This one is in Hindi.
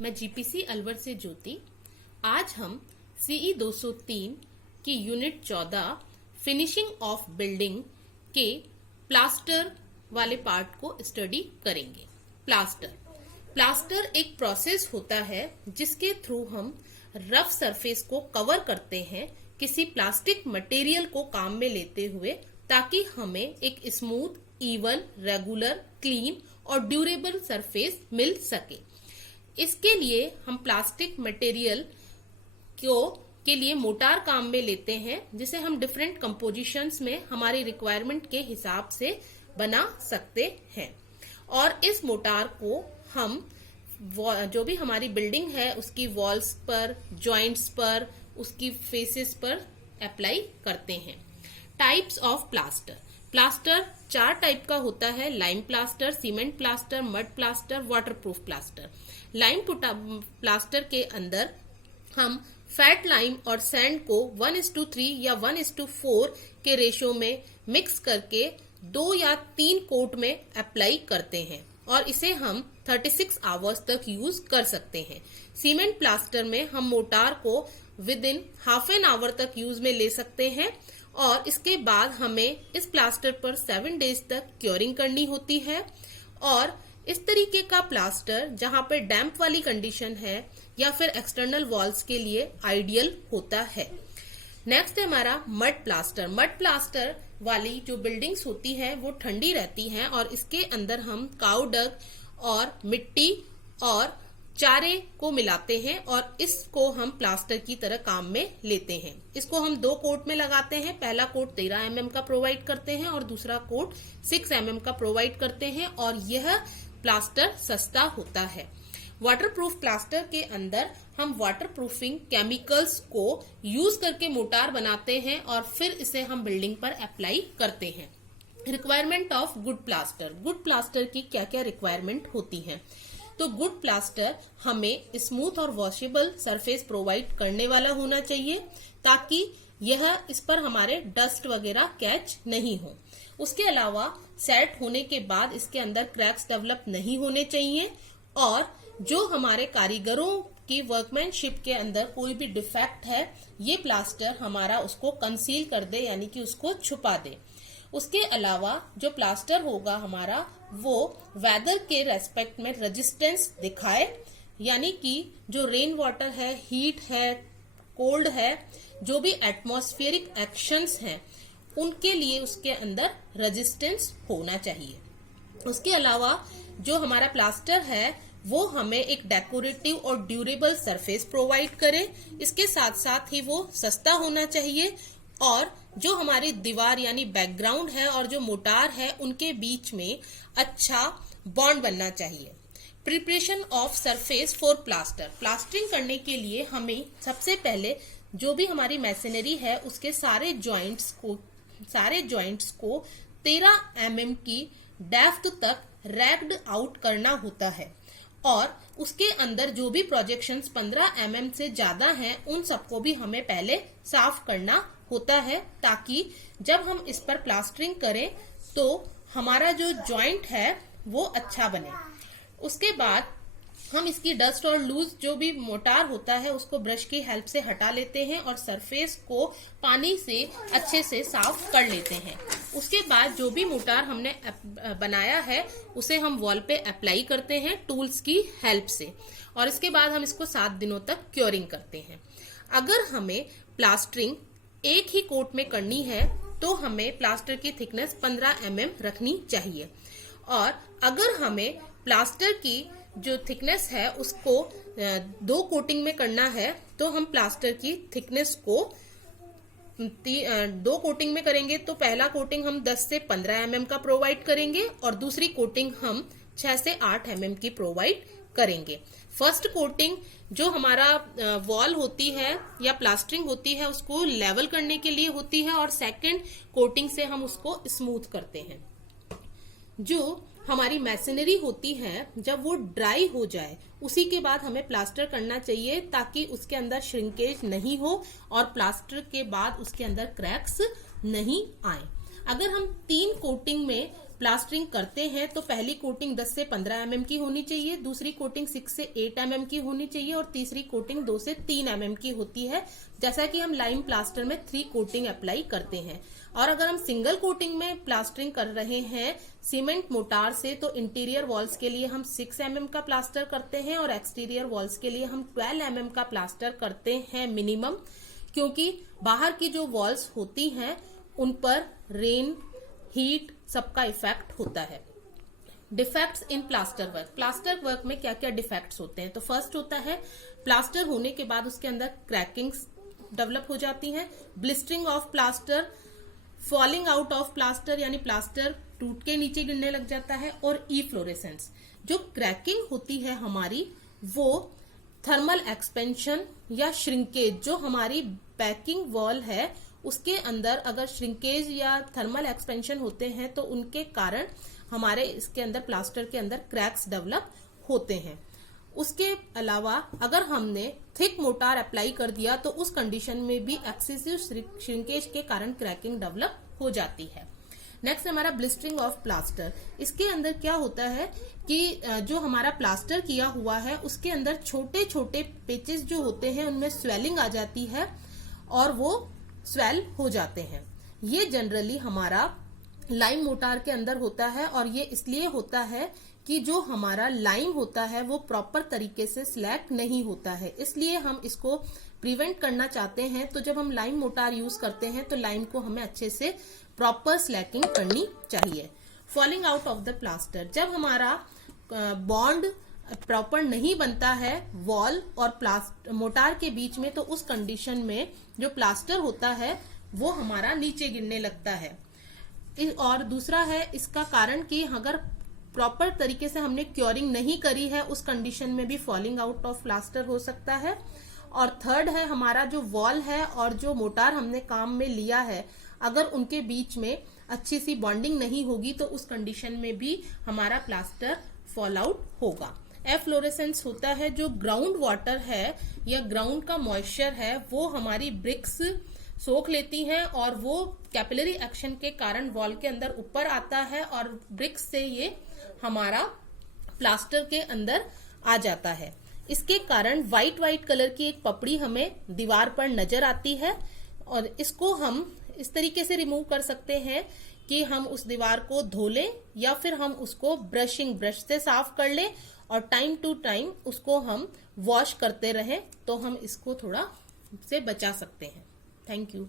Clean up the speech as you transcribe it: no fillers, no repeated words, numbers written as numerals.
मैं जीपीसी अलवर से ज्योति। आज हम सीई 203 की यूनिट 14 फिनिशिंग ऑफ बिल्डिंग के प्लास्टर वाले पार्ट को स्टडी करेंगे। प्लास्टर एक प्रोसेस होता है जिसके थ्रू हम रफ सरफेस को कवर करते हैं किसी प्लास्टिक मटेरियल को काम में लेते हुए, ताकि हमें एक स्मूथ, इवन, रेगुलर, क्लीन और ड्यूरेबल सरफेस मिल सके। इसके लिए हम प्लास्टिक मटेरियल के लिए मोटार काम में लेते हैं, जिसे हम डिफरेंट कंपोजिशंस में हमारी रिक्वायरमेंट के हिसाब से बना सकते हैं। और इस मोटार को हम जो भी हमारी बिल्डिंग है उसकी वॉल्स पर, जॉइंट्स पर, उसकी फेसेस पर अप्लाई करते हैं। टाइप्स ऑफ प्लास्टर 4 टाइप का होता है: lime plaster, cement plaster, mud plaster, waterproof plaster. Lime plaster के अंदर हम फैट लाइम और सैंड को 1:3 या 1:4 के रेशो में मिक्स करके 2 या 3 कोट में अप्लाई करते हैं और इसे हम 36 आवर्स तक यूज कर सकते हैं। सीमेंट प्लास्टर में हम मोटार को with in half an hour तक यूज में ले सकते हैं और इसके बाद हमें इस प्लास्टर पर 7 डेज तक क्योरिंग करनी होती है। और इस तरीके का प्लास्टर जहां पे डैम्प वाली कंडीशन है या फिर एक्सटर्नल वॉल्स के लिए आइडियल होता है। नेक्स्ट है हमारा मड प्लास्टर वाली जो बिल्डिंग्स होती है वो ठंडी रहती हैं और इसके अंदर हम काऊ डंग और मिट्टी और चारे को मिलाते हैं और इसको हम प्लास्टर की तरह काम में लेते हैं। इसको हम 2 कोट में लगाते हैं। पहला कोट 13 mm का प्रोवाइड करते हैं और दूसरा कोट 6 mm का प्रोवाइड करते हैं और यह प्लास्टर सस्ता होता है। वाटरप्रूफ प्लास्टर के अंदर हम वाटरप्रूफिंग केमिकल्स को यूज करके मोटार बनाते हैं और फिर इसे हम बिल्डिंग पर अप्लाई करते हैं। रिक्वायरमेंट ऑफ गुड प्लास्टर की क्या क्या रिक्वायरमेंट होती है? तो गुड प्लास्टर हमें स्मूथ और वॉशेबल सरफेस प्रोवाइड करने वाला होना चाहिए, ताकि यह इस पर हमारे डस्ट वगैरह कैच नहीं हो। उसके अलावा सेट होने के बाद इसके अंदर क्रैक्स डेवलप नहीं होने चाहिए और जो हमारे कारीगरों की वर्कमैनशिप के अंदर कोई भी डिफेक्ट है, ये प्लास्टर हमारा उसको कंसील कर दे, यानी कि उसको छुपा दे। उसके अलावा जो प्लास्टर होगा हमारा वो वेदर के रेस्पेक्ट में रेजिस्टेंस दिखाए, यानी कि जो रेन वाटर है, हीट है, कोल्ड है, जो भी एटमॉस्फेरिक एक्शंस हैं उनके लिए उसके अंदर रेजिस्टेंस होना चाहिए। उसके अलावा जो हमारा प्लास्टर है वो हमें एक डेकोरेटिव और ड्यूरेबल सरफेस प्रोवाइड करे। इसके साथ साथ ही वो सस्ता होना चाहिए और जो हमारी दीवार यानी बैकग्राउंड है और जो मोटार है उनके बीच में अच्छा बॉन्ड बनना चाहिए। Preparation of surface for plastering करने के लिए हमें सबसे पहले जो भी हमारी मैसनरी है उसके सारे जॉइंट्स को 13 mm की डेप्थ तक रैप्ड आउट करना होता है और उसके अंदर जो भी प्रोजेक्शंस 15 mm से ज्यादा हैं उन सबको भी हमें पहले साफ करना होता है, ताकि जब हम इस पर प्लास्टरिंग करें तो हमारा जो जॉइंट है वो अच्छा बने। उसके बाद हम इसकी डस्ट और लूज जो भी मोटार होता है उसको ब्रश की हेल्प से हटा लेते हैं और सरफेस को पानी से अच्छे से साफ कर लेते हैं। उसके बाद जो भी मोटार हमने बनाया है उसे हम वॉल पे अप्लाई करते हैं टूल्स की हेल्प से और इसके बाद हम इसको 7 दिनों तक क्योरिंग करते हैं। अगर हमें प्लास्टरिंग एक ही कोट में करनी है तो हमें प्लास्टर की थिकनेस 15 mm रखनी चाहिए और अगर हमें प्लास्टर की जो थिकनेस है उसको 2 कोटिंग में करना है तो हम प्लास्टर की थिकनेस को 2 कोटिंग में करेंगे। तो पहला कोटिंग हम 10 से 15 mm का प्रोवाइड करेंगे और दूसरी कोटिंग हम 6 से 8 mm की प्रोवाइड करेंगे। फर्स्ट कोटिंग जो हमारा वॉल होती है या प्लास्टरिंग होती है उसको लेवल करने के लिए होती है और सेकंड कोटिंग से हम उसको स्मूथ करते हैं। जो हमारी मैसनरी होती है जब वो ड्राई हो जाए उसी के बाद हमें प्लास्टर करना चाहिए, ताकि उसके अंदर श्रिंकेज नहीं हो और प्लास्टर के बाद उसके अंदर क्रैक्स नहीं आए। अगर हम 3 कोटिंग में प्लास्टरिंग करते हैं तो पहली कोटिंग 10 से 15 mm की होनी चाहिए, दूसरी कोटिंग 6 से 8 mm की होनी चाहिए और तीसरी कोटिंग 2 से 3 mm की होती है, जैसा कि हम लाइम प्लास्टर में 3 कोटिंग अप्लाई करते हैं। और अगर हम सिंगल कोटिंग में प्लास्टरिंग कर रहे हैं सीमेंट मोटार से तो इंटीरियर वॉल्स के लिए हम 6 mm का प्लास्टर करते हैं और एक्सटीरियर वॉल्स के लिए हम 12 mm का प्लास्टर करते हैं मिनिमम, क्योंकि बाहर की जो वॉल्स होती हैं उन पर रेन, हीट सबका इफेक्ट होता है। Defects in plaster work. Plaster work में क्या क्या डिफेक्ट्स होते हैं? तो फर्स्ट होता है प्लास्टर होने के बाद उसके अंदर क्रैकिंग्स डेवलप हो जाती हैं, blistering of plaster, falling out of plaster यानी प्लास्टर टूट के नीचे गिरने लग जाता है, और ई फ्लोरेसेंस। जो क्रैकिंग होती है हमारी वो थर्मल एक्सपेंशन या श्रिंकेज, जो हमारी पैकिंग वॉल है उसके अंदर अगर श्रिंकेज या थर्मल एक्सपेंशन होते हैं तो उनके कारण हमारे इसके अंदर प्लास्टर के अंदर क्रैक्स डेवलप होते हैं। उसके अलावा अगर हमने थिक मोटार अप्लाई कर दिया तो उस कंडीशन में भी एक्सेसिव श्रिंकेज के कारण क्रैकिंग डेवलप हो जाती है। नेक्स्ट हमारा ब्लिस्टरिंग ऑफ प्लास्टर। इसके अंदर क्या होता है कि जो हमारा प्लास्टर किया हुआ है उसके अंदर छोटे छोटे पेचेस जो होते हैं उनमें स्वेलिंग आ जाती है और वो स्वेल हो जाते हैं। ये जनरली हमारा लाइम मोटार के अंदर होता है और ये इसलिए होता है कि जो हमारा लाइम होता है वो प्रॉपर तरीके से स्लैक नहीं होता है, इसलिए हम इसको प्रिवेंट करना चाहते हैं। तो जब हम लाइम मोटार यूज करते हैं तो लाइम को हमें अच्छे से प्रॉपर स्लैकिंग करनी चाहिए। Falling out of the plaster. जब हमारा बॉन्ड प्रॉपर नहीं बनता है वॉल और मोटार के बीच में तो उस कंडीशन में जो प्लास्टर होता है वो हमारा नीचे गिरने लगता है। और दूसरा है इसका कारण कि अगर प्रॉपर तरीके से हमने क्योरिंग नहीं करी है उस कंडीशन में भी फॉलिंग आउट ऑफ प्लास्टर हो सकता है। और थर्ड है हमारा जो वॉल है और जो मोटार हमने काम में लिया है अगर उनके बीच में अच्छी सी बॉन्डिंग नहीं होगी तो उस कंडीशन में भी हमारा प्लास्टर फॉल आउट होगा। एफ्लोरेसेंस होता है जो ग्राउंड वाटर है या ग्राउंड का मॉइस्चर है वो हमारी ब्रिक्स सोख लेती हैं और वो कैपिलरी एक्शन के कारण वॉल के अंदर ऊपर आता है और ब्रिक्स से ये हमारा प्लास्टर के अंदर आ जाता है। इसके कारण व्हाइट कलर की एक पपड़ी हमें दीवार पर नजर आती है और इसको हम इस तरीके से रिमूव कर सकते हैं कि हम उस दीवार को धो लें या फिर हम उसको ब्रश से साफ कर लें और टाइम टू टाइम उसको हम वॉश करते रहें तो हम इसको थोड़ा से बचा सकते हैं। Thank you.